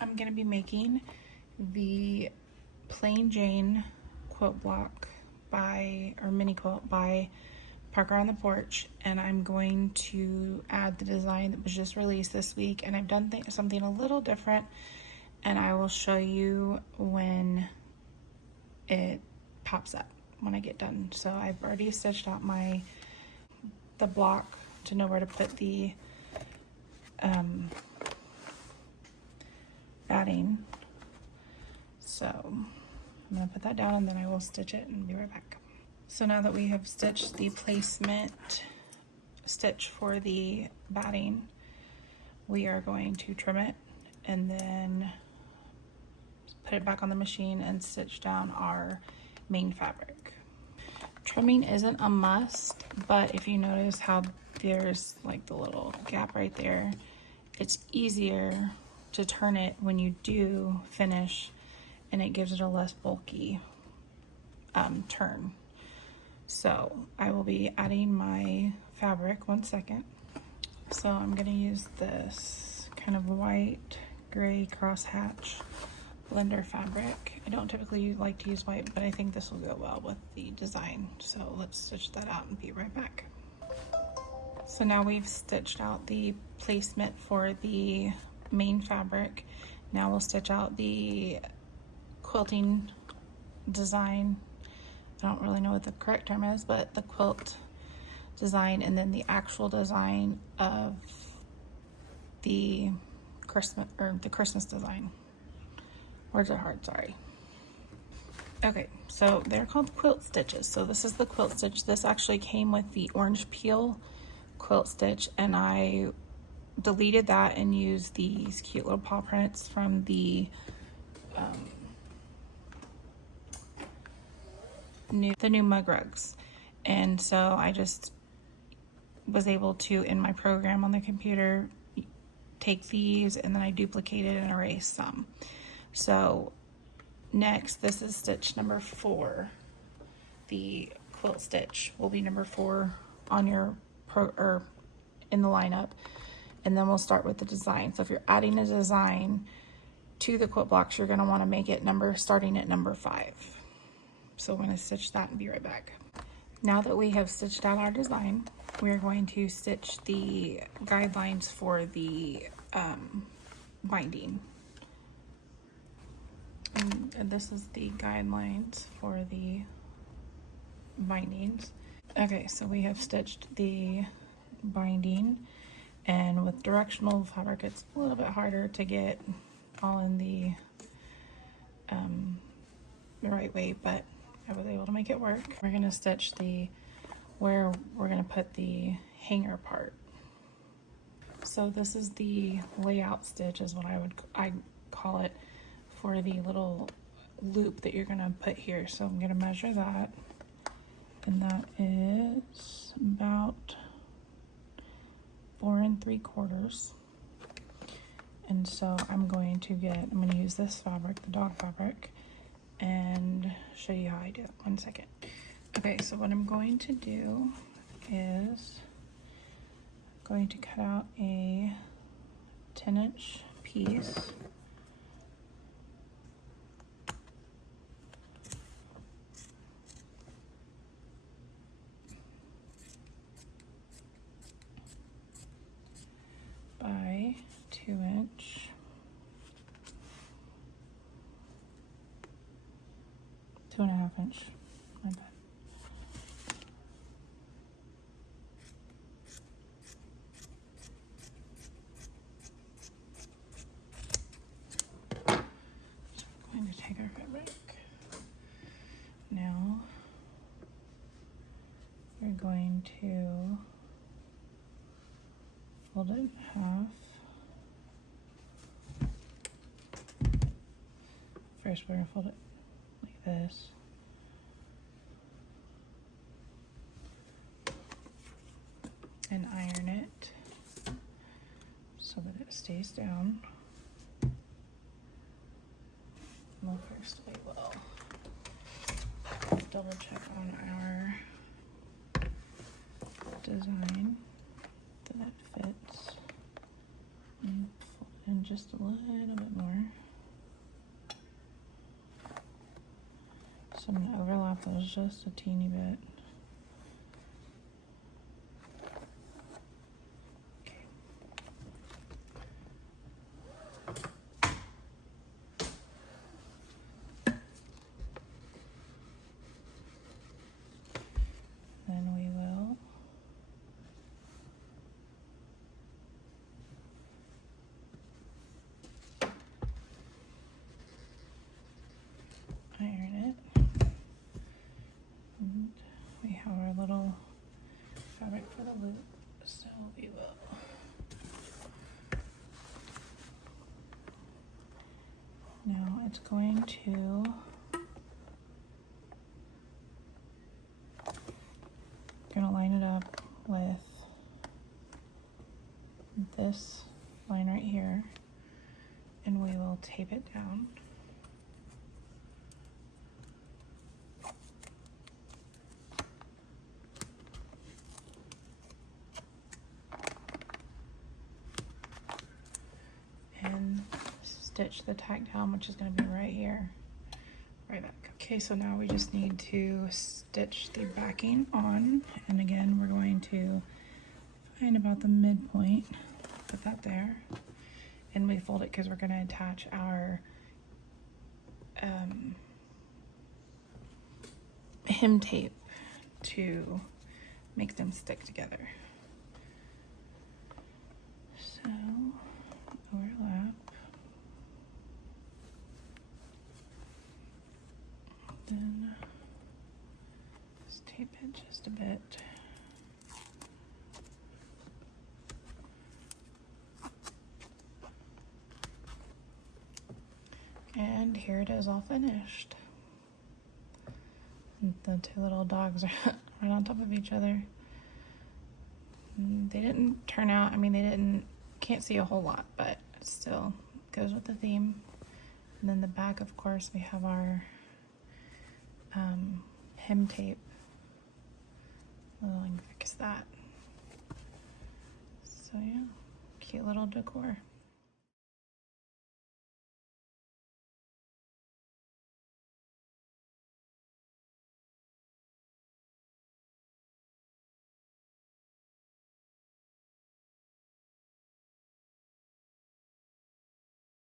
I'm going to be making the Plain Jane quilt block or mini quilt by Parker on the Porch, and I'm going to add the design that was just released this week, and I've done something a little different, and I will show you when it pops up when I get done. So I've already stitched out the block to know where to put the batting. So I'm gonna put that down and then I will stitch it and be right back. So now that we have stitched the placement stitch for the batting, we are going to trim it and then put it back on the machine and stitch down our main fabric. Trimming isn't a must, but if you notice how there's like the little gap right there, it's easier to turn it when you do finish, and it gives it a less bulky turn. So I will be adding my fabric, 1 second. So I'm gonna use this kind of white gray Crosshatch Blender fabric. I don't typically like to use white, but I think this will go well with the design. So let's stitch that out and be right back. So now we've stitched out the placement for the main fabric. Now we'll stitch out the quilting design. I don't really know what the correct term is, but the quilt design, and then the actual design of the Christmas design. Words are hard, sorry. Okay, so they're called quilt stitches. So this is the quilt stitch. This actually came with the orange peel quilt stitch, and I deleted that and used these cute little paw prints from the new mug rugs. And so I just was able to, in my program on the computer, take these and then I duplicated and erased some. So next, this is stitch number 4. The quilt stitch will be number 4 on your in the lineup, and then we'll start with the design. So if you're adding a design to the quilt blocks, you're going to want to make it starting at number 5. So I'm going to stitch that and be right back. Now that we have stitched out our design, we're going to stitch the guidelines for the binding. And this is the guidelines for the bindings. Okay, so we have stitched the binding, and with directional fabric it's a little bit harder to get all in the right way, but I was able to make it work. We're going to stitch where we're going to put the hanger part. So this is the layout stitch is what I call it, for the little loop that you're going to put here. So I'm going to measure that, and that is about 4 3/4. And so I'm going to use this fabric, the dog fabric, and show you how I do it. 1 second. Okay, so what I'm going to do is going to cut out a 10-inch piece. By 2-inch. 2.5-inch. My bad. So I'm going to take our fabric. Now we're going to fold it in half. First, we're going to fold it like this. And iron it so that it stays down. Well, first we will double check on our design that it fits and fold it just a little bit more. So I'm going to overlap those just a teeny bit. Then we will iron it. And we have our little fabric for the loop, so we will now it's going to line it up with this line right here, and we will tape it down. And stitch the tack down, which is going to be right here, right back. Okay, so now we just need to stitch the backing on, and again we're going to find about the midpoint, put that there, and we fold it because we're going to attach our hem tape to make them stick together. So overlap. Then just tape it just a bit. And here it is all finished. And the two little dogs are right on top of each other. They didn't turn out, I mean, can't see a whole lot, but it still goes with the theme. And then the back, of course, we have our hem tape. We'll fix that. So yeah, cute little decor.